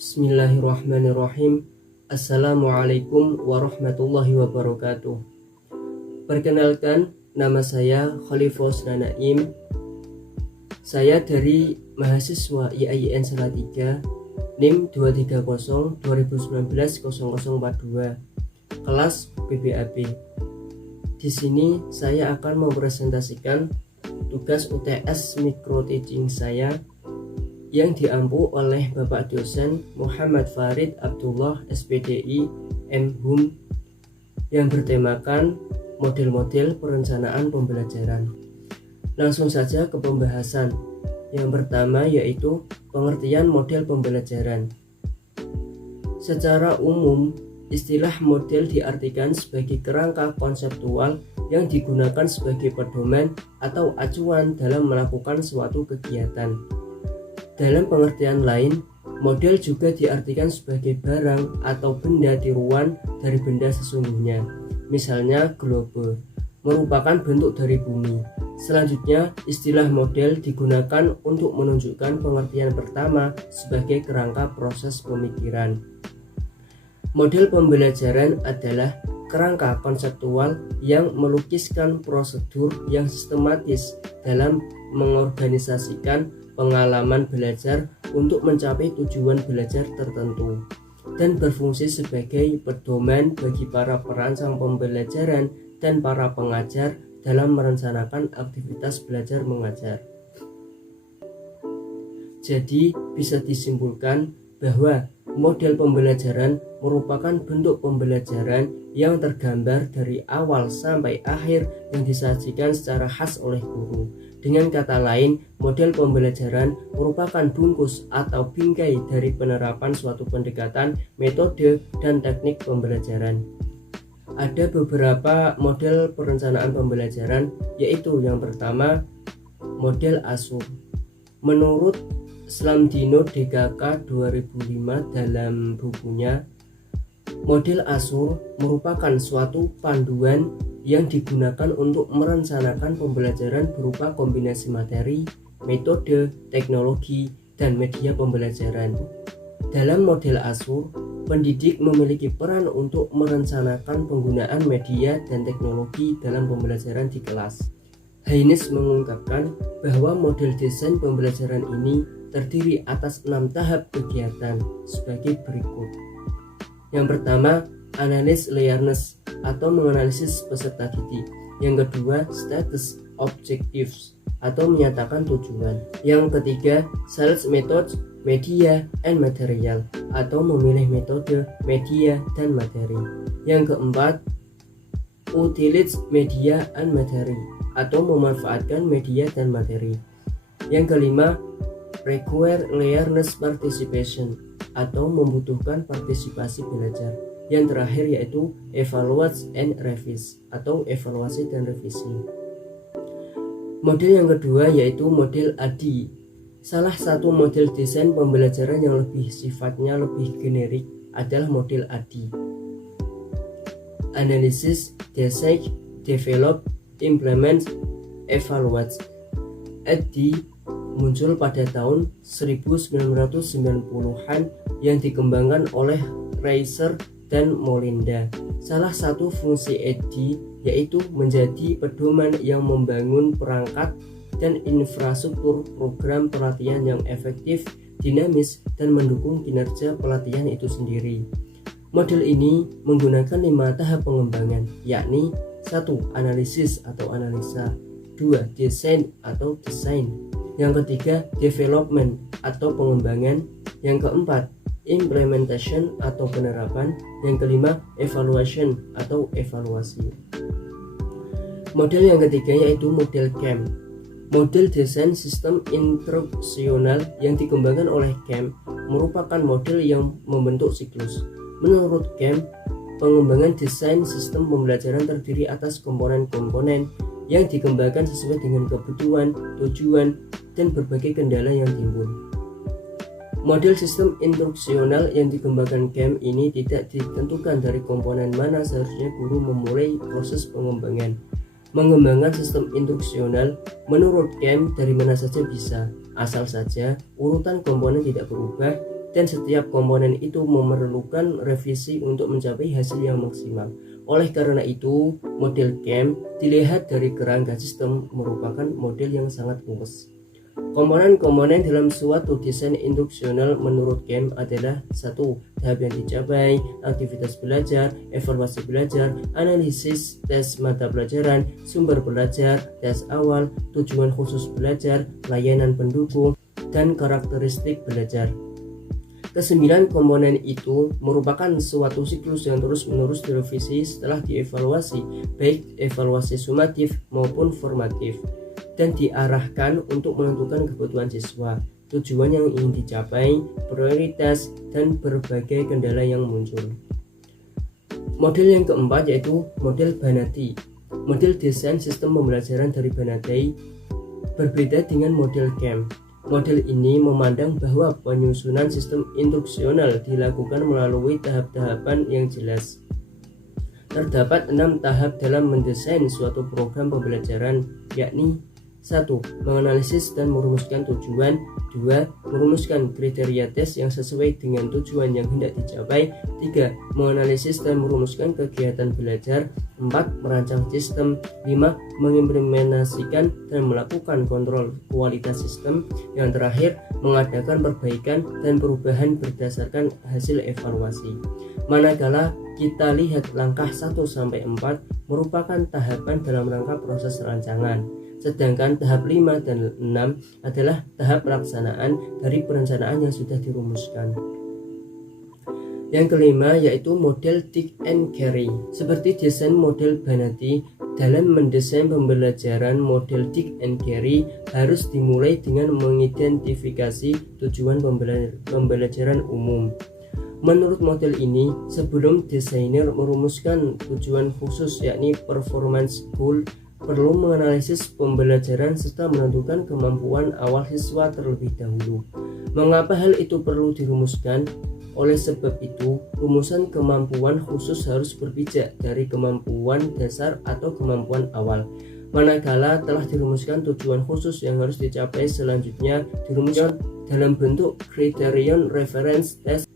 Bismillahirrahmanirrahim. Assalamualaikum warahmatullahi wabarakatuh. Perkenalkan, nama saya Khalifos Nanaim. Saya dari mahasiswa IAIN Salatiga, NIM 230-2019-0042, kelas PBAB. Di sini saya akan mempresentasikan tugas UTS micro teaching saya yang diampu oleh Bapak Dosen Muhammad Farid Abdullah SPDI M.Hum yang bertemakan model-model perencanaan pembelajaran. Langsung saja ke pembahasan. Yang pertama yaitu pengertian model pembelajaran. Secara umum, istilah model diartikan sebagai kerangka konseptual yang digunakan sebagai pedoman atau acuan dalam melakukan suatu kegiatan. Dalam pengertian lain, model juga diartikan sebagai barang atau benda tiruan dari benda sesungguhnya. Misalnya globe merupakan bentuk dari bumi. Selanjutnya, istilah model digunakan untuk menunjukkan pengertian pertama sebagai kerangka proses pemikiran. Model pembelajaran adalah kerangka konseptual yang melukiskan prosedur yang sistematis dalam mengorganisasikan pengalaman belajar untuk mencapai tujuan belajar tertentu dan berfungsi sebagai pedoman bagi para perancang pembelajaran dan para pengajar dalam merencanakan aktivitas belajar mengajar. Jadi bisa disimpulkan bahwa model pembelajaran merupakan bentuk pembelajaran yang tergambar dari awal sampai akhir yang disajikan secara khas oleh guru. Dengan kata lain, model pembelajaran merupakan bungkus atau bingkai dari penerapan suatu pendekatan, metode, dan teknik pembelajaran. Ada beberapa model perencanaan pembelajaran, yaitu yang pertama, model ASUR. Menurut Slamdino DKK 2005 dalam bukunya, model ASUR merupakan suatu panduan yang digunakan untuk merencanakan pembelajaran berupa kombinasi materi, metode, teknologi, dan media pembelajaran. Dalam model ASUR, pendidik memiliki peran untuk merencanakan penggunaan media dan teknologi dalam pembelajaran di kelas. Haynes mengungkapkan bahwa model desain pembelajaran ini terdiri atas 6 tahap kegiatan sebagai berikut. Yang pertama, analysis learners atau menganalisis peserta didik. Yang kedua, status objectives atau menyatakan tujuan. Yang ketiga, select methods, media, and material atau memilih metode, media, dan materi. Yang keempat, utilize media and materi atau memanfaatkan media dan materi. Yang kelima, require learners participation atau membutuhkan partisipasi belajar. Yang terakhir yaitu evaluate and revise atau evaluasi dan revisi. Model yang kedua yaitu model ADI. Salah satu model desain pembelajaran yang sifatnya lebih generik adalah model ADI. Analysis, Design, Develop, Implement, Evaluate. ADI muncul pada tahun 1990-an yang dikembangkan oleh Reiser dan Molinda. Salah satu fungsi ADI yaitu menjadi pedoman yang membangun perangkat dan infrastruktur program pelatihan yang efektif, dinamis, dan mendukung kinerja pelatihan itu sendiri. Model ini menggunakan 5 tahap pengembangan, yakni 1. Analisis atau analisa, 2. Desain atau desain, yang ketiga development atau pengembangan, yang keempat implementation atau penerapan, yang kelima evaluation atau evaluasi. Model yang ketiga yaitu model CAM. Model desain sistem instruksional yang dikembangkan oleh CAM merupakan model yang membentuk siklus. Menurut CAM, pengembangan desain sistem pembelajaran terdiri atas komponen-komponen yang dikembangkan sesuai dengan kebutuhan, tujuan, dan berbagai kendala yang timbul. Model sistem instruksional yang dikembangkan CAM ini tidak ditentukan dari komponen mana seharusnya guru memulai proses pengembangan. Mengembangkan sistem instruksional menurut CAM dari mana saja bisa, asal saja urutan komponen tidak berubah dan setiap komponen itu memerlukan revisi untuk mencapai hasil yang maksimal. Oleh karena itu, model CAM dilihat dari kerangka sistem merupakan model yang sangat luas. Komponen-komponen dalam suatu desain instruksional menurut CAM adalah 1. Tahap yang dicapai, aktivitas belajar, evaluasi belajar, analisis tes mata pelajaran, sumber belajar, tes awal, tujuan khusus belajar, layanan pendukung, dan karakteristik belajar. Kesembilan komponen itu merupakan suatu siklus yang terus-menerus direvisi setelah dievaluasi, baik evaluasi sumatif maupun formatif, dan diarahkan untuk menentukan kebutuhan siswa, tujuan yang ingin dicapai, prioritas, dan berbagai kendala yang muncul. Model yang keempat yaitu model Banati. Model desain sistem pembelajaran dari Banati berbeda dengan model CAM. Model ini memandang bahwa penyusunan sistem instruksional dilakukan melalui tahap-tahapan yang jelas. Terdapat 6 tahap dalam mendesain suatu program pembelajaran, yakni 1. Menganalisis dan merumuskan tujuan. 2. Merumuskan kriteria tes yang sesuai dengan tujuan yang hendak dicapai. 3. Menganalisis dan merumuskan kegiatan belajar. 4. Merancang sistem. 5. Mengimplementasikan dan melakukan kontrol kualitas sistem. Yang terakhir, mengadakan perbaikan dan perubahan berdasarkan hasil evaluasi. Manakala kita lihat langkah 1-4 merupakan tahapan dalam rangka proses rancangan. Sedangkan tahap 5 dan 6 adalah tahap pelaksanaan dari perencanaan yang sudah dirumuskan. Yang kelima yaitu model Think and Carry. Seperti desain model Banati, dalam mendesain pembelajaran model Think and Carry harus dimulai dengan mengidentifikasi tujuan pembelajaran umum. Menurut model ini, sebelum desainer merumuskan tujuan khusus yakni performance goal, perlu menganalisis pembelajaran serta menentukan kemampuan awal siswa terlebih dahulu. Mengapa hal itu perlu dirumuskan? Oleh sebab itu, rumusan kemampuan khusus harus berbeda dari kemampuan dasar atau kemampuan awal. Manakala telah dirumuskan tujuan khusus yang harus dicapai selanjutnya dirumuskan dalam bentuk criterion reference test,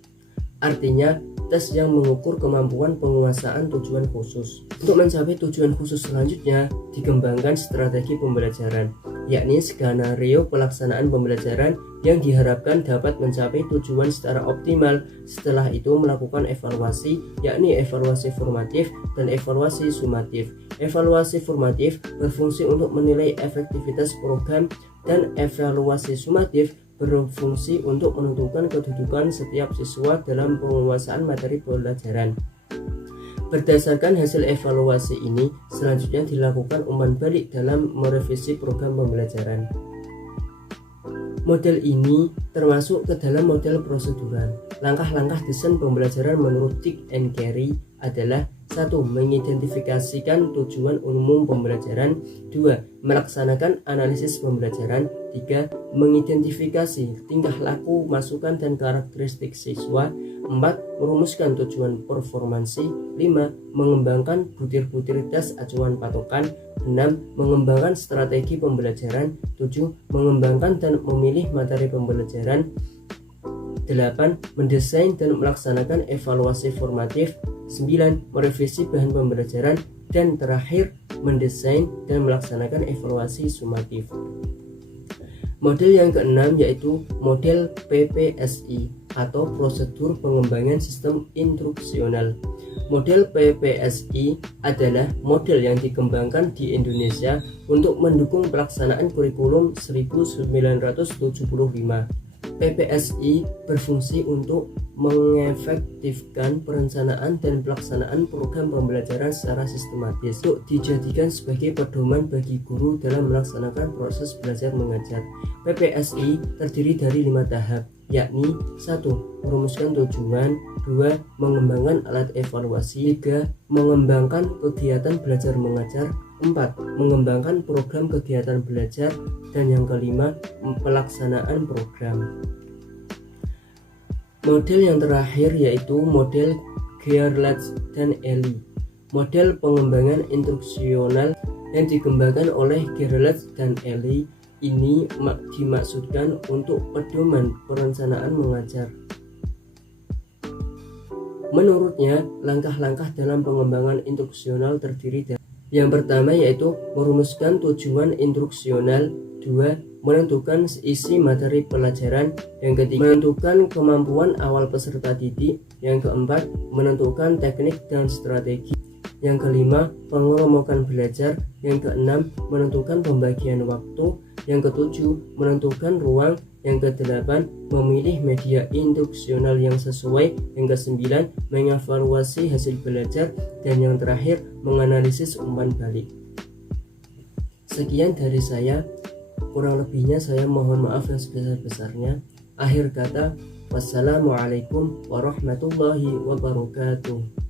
artinya tes yang mengukur kemampuan penguasaan tujuan khusus. Untuk mencapai tujuan khusus selanjutnya, dikembangkan strategi pembelajaran, yakni skenario pelaksanaan pembelajaran yang diharapkan dapat mencapai tujuan secara optimal. Setelah itu melakukan evaluasi, yakni evaluasi formatif dan evaluasi sumatif. Evaluasi formatif berfungsi untuk menilai efektivitas program dan evaluasi sumatif berfungsi untuk menentukan kedudukan setiap siswa dalam penguasaan materi pelajaran. Berdasarkan hasil evaluasi ini, selanjutnya dilakukan umpan balik dalam merevisi program pembelajaran. Model ini termasuk ke dalam model prosedural. Langkah-langkah desain pembelajaran menurut Think and Carry adalah 1. Mengidentifikasikan tujuan umum pembelajaran. 2. Melaksanakan analisis pembelajaran. 3. Mengidentifikasi tingkah laku, masukan, dan karakteristik siswa. 4. Merumuskan tujuan performansi. 5. Mengembangkan butir-butir tes acuan patokan. 6. Mengembangkan strategi pembelajaran. 7. Mengembangkan dan memilih materi pembelajaran. 8. Mendesain dan melaksanakan evaluasi formatif. 9. Merevisi bahan pembelajaran. Dan terakhir, mendesain dan melaksanakan evaluasi sumatif. Model yang keenam yaitu model PPSI atau prosedur pengembangan sistem instruksional. Model PPSI adalah model yang dikembangkan di Indonesia untuk mendukung pelaksanaan kurikulum 1975. PPSI berfungsi untuk mengefektifkan perencanaan dan pelaksanaan program pembelajaran secara sistematis untuk dijadikan sebagai pedoman bagi guru dalam melaksanakan proses belajar mengajar. PPSI terdiri dari 5 tahap, yakni 1. Merumuskan tujuan. 2. Mengembangkan alat evaluasi. 3. Mengembangkan kegiatan belajar mengajar. 4. Mengembangkan program kegiatan belajar. Dan yang kelima, pelaksanaan program. Model yang terakhir yaitu model Gerlach dan Ellie. Model pengembangan instruksional yang dikembangkan oleh Gerlach dan Ellie ini dimaksudkan untuk pedoman perencanaan mengajar. Menurutnya, langkah-langkah dalam pengembangan instruksional terdiri dari yang pertama yaitu merumuskan tujuan instruksional, 2. menentukan isi materi pelajaran, yang ketiga menentukan kemampuan awal peserta didik, yang keempat menentukan teknik dan strategi, yang kelima pengelompokan belajar, yang keenam menentukan pembagian waktu, yang ketujuh menentukan ruang, yang kedelapan memilih media instruksional yang sesuai, yang kesembilan mengevaluasi hasil belajar, dan yang terakhir menganalisis umpan balik. Sekian dari saya, kurang lebihnya saya mohon maaf yang sebesar-besarnya. Akhir kata, wassalamualaikum warahmatullahi wabarakatuh.